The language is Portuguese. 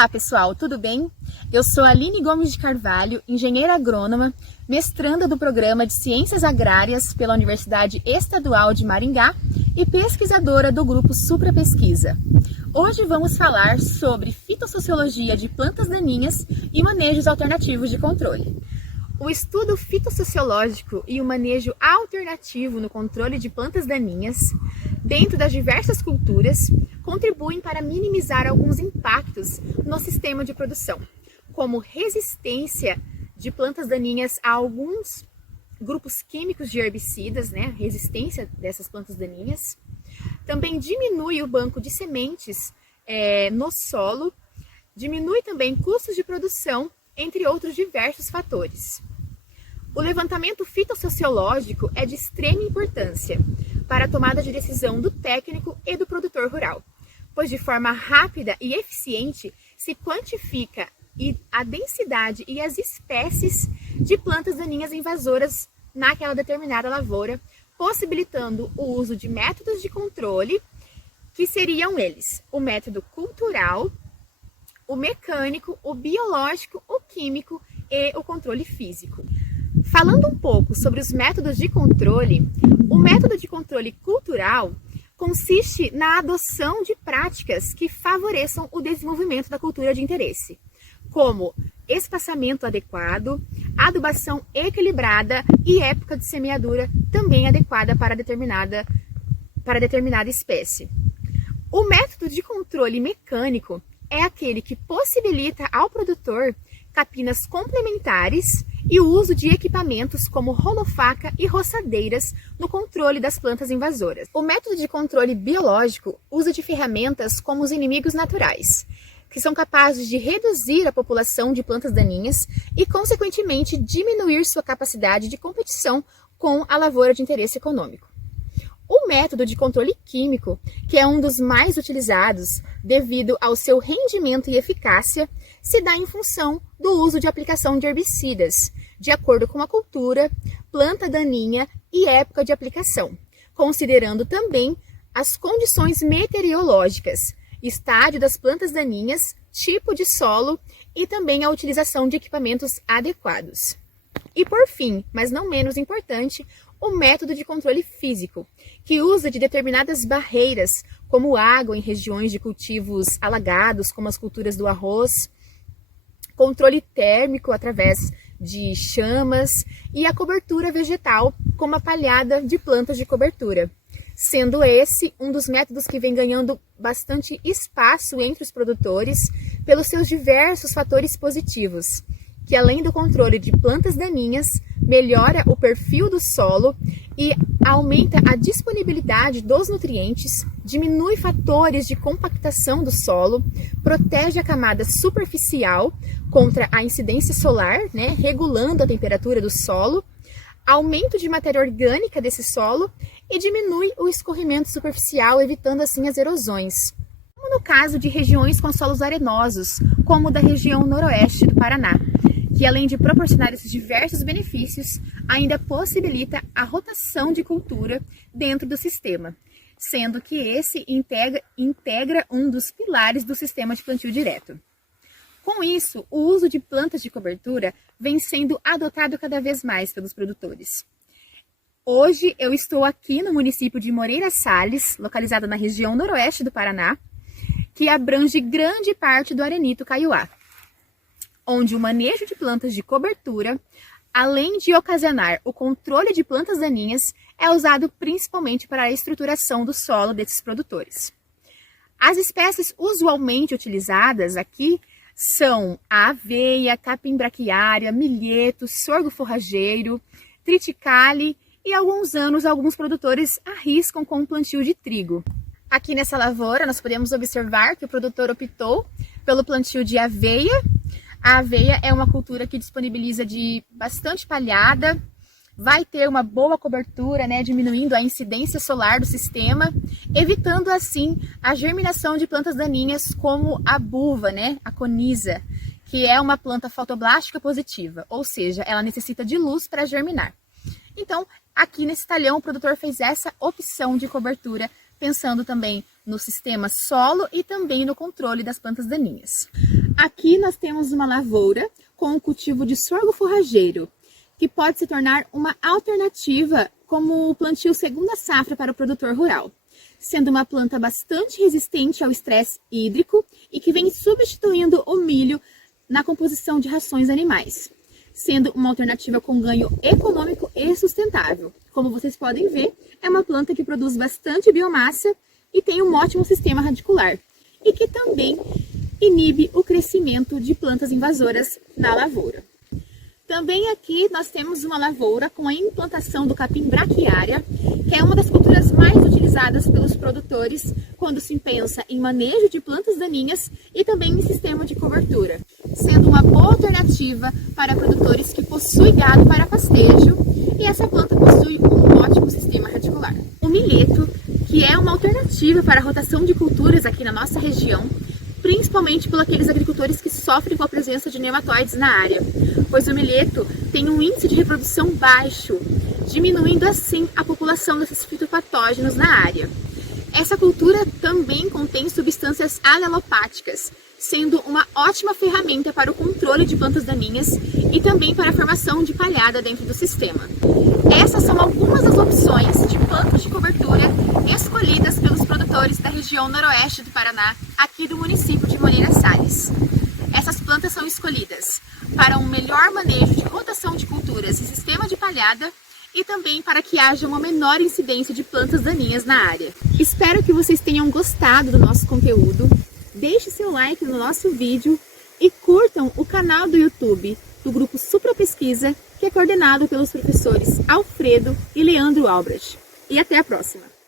Olá pessoal, tudo bem? Eu sou Aline Gomes de Carvalho, engenheira agrônoma, mestranda do Programa de Ciências Agrárias pela Universidade Estadual de Maringá e pesquisadora do Grupo Supra Pesquisa. Hoje vamos falar sobre fitossociologia de plantas daninhas e manejos alternativos de controle. O estudo fitossociológico e o manejo alternativo no controle de plantas daninhas dentro das diversas culturas contribuem para minimizar alguns impactos no sistema de produção, como resistência de plantas daninhas a alguns grupos químicos de herbicidas, resistência dessas plantas daninhas. Também diminui o banco de sementes no solo, diminui também custos de produção, entre outros diversos fatores. O levantamento fitossociológico é de extrema importância para a tomada de decisão do técnico e do produtor rural, pois de forma rápida e eficiente se quantifica a densidade e as espécies de plantas daninhas invasoras naquela determinada lavoura, possibilitando o uso de métodos de controle, que seriam eles: o método cultural, o mecânico, o biológico, o químico e o controle físico. Falando um pouco sobre os métodos de controle, o método de controle cultural consiste na adoção de práticas que favoreçam o desenvolvimento da cultura de interesse, como espaçamento adequado, adubação equilibrada e época de semeadura também adequada para determinada espécie. O método de controle mecânico é aquele que possibilita ao produtor capinas complementares e o uso de equipamentos como rolofaca e roçadeiras no controle das plantas invasoras. O método de controle biológico usa de ferramentas como os inimigos naturais, que são capazes de reduzir a população de plantas daninhas e, consequentemente, diminuir sua capacidade de competição com a lavoura de interesse econômico. O método de controle químico, que é um dos mais utilizados devido ao seu rendimento e eficácia, se dá em função do uso de aplicação de herbicidas, de acordo com a cultura, planta daninha e época de aplicação, considerando também as condições meteorológicas, estágio das plantas daninhas, tipo de solo e também a utilização de equipamentos adequados. E por fim, mas não menos importante, o método de controle físico, que usa de determinadas barreiras, como água em regiões de cultivos alagados, como as culturas do arroz, controle térmico através de chamas e a cobertura vegetal, como a palhada de plantas de cobertura, sendo esse um dos métodos que vem ganhando bastante espaço entre os produtores pelos seus diversos fatores positivos, que além do controle de plantas daninhas, melhora o perfil do solo e aumenta a disponibilidade dos nutrientes, diminui fatores de compactação do solo, protege a camada superficial contra a incidência solar, regulando a temperatura do solo, aumento de matéria orgânica desse solo e diminui o escorrimento superficial, evitando assim as erosões. Como no caso de regiões com solos arenosos, como da região noroeste do Paraná, que além de proporcionar esses diversos benefícios, ainda possibilita a rotação de cultura dentro do sistema, sendo que esse integra um dos pilares do sistema de plantio direto. Com isso, o uso de plantas de cobertura vem sendo adotado cada vez mais pelos produtores. Hoje eu estou aqui no município de Moreira Salles, localizado na região noroeste do Paraná, que abrange grande parte do Arenito Kaiowá, onde o manejo de plantas de cobertura, além de ocasionar o controle de plantas daninhas, é usado principalmente para a estruturação do solo desses produtores. As espécies usualmente utilizadas aqui são a aveia, capim braquiária, milheto, sorgo forrageiro, triticale e há alguns anos alguns produtores arriscam com o plantio de trigo. Aqui nessa lavoura nós podemos observar que o produtor optou pelo plantio de aveia. A aveia é uma cultura que disponibiliza de bastante palhada, vai ter uma boa cobertura, diminuindo a incidência solar do sistema, evitando assim a germinação de plantas daninhas como a buva, a coniza, que é uma planta fotoblástica positiva, ou seja, ela necessita de luz para germinar. Então, aqui nesse talhão o produtor fez essa opção de cobertura, pensando também no sistema solo e também no controle das plantas daninhas. Aqui nós temos uma lavoura com o cultivo de sorgo forrageiro, que pode se tornar uma alternativa como plantio segunda safra para o produtor rural, sendo uma planta bastante resistente ao estresse hídrico e que vem substituindo o milho na composição de rações animais, sendo uma alternativa com ganho econômico e sustentável. Como vocês podem ver, é uma planta que produz bastante biomassa e tem um ótimo sistema radicular, e que também inibe o crescimento de plantas invasoras na lavoura. Também aqui nós temos uma lavoura com a implantação do capim braquiária, que é uma das culturas mais utilizadas pelos produtores quando se pensa em manejo de plantas daninhas e também em sistema de cobertura, sendo uma boa alternativa para produtores que possuem gado para pastejo, e essa planta possui um ótimo sistema radicular. O milheto, que é uma alternativa para a rotação de culturas aqui na nossa região, principalmente por aqueles agricultores que sofrem com a presença de nematóides na área, pois o milheto tem um índice de reprodução baixo, diminuindo assim a população desses fitopatógenos na área. Essa cultura também contém substâncias alelopáticas, sendo uma ótima ferramenta para o controle de plantas daninhas e também para a formação de palhada dentro do sistema. Essas são algumas das opções de plantas de cobertura escolhidas pelos produtores da região noroeste do Paraná, aqui do município de Moreira Salles. Essas plantas são escolhidas para um melhor manejo de rotação de culturas e sistema de palhada, e também para que haja uma menor incidência de plantas daninhas na área. Espero que vocês tenham gostado do nosso conteúdo. Deixe seu like no nosso vídeo e curtam o canal do YouTube do Grupo Supra Pesquisa, que é coordenado pelos professores Alfredo e Leandro Albrecht. E até a próxima!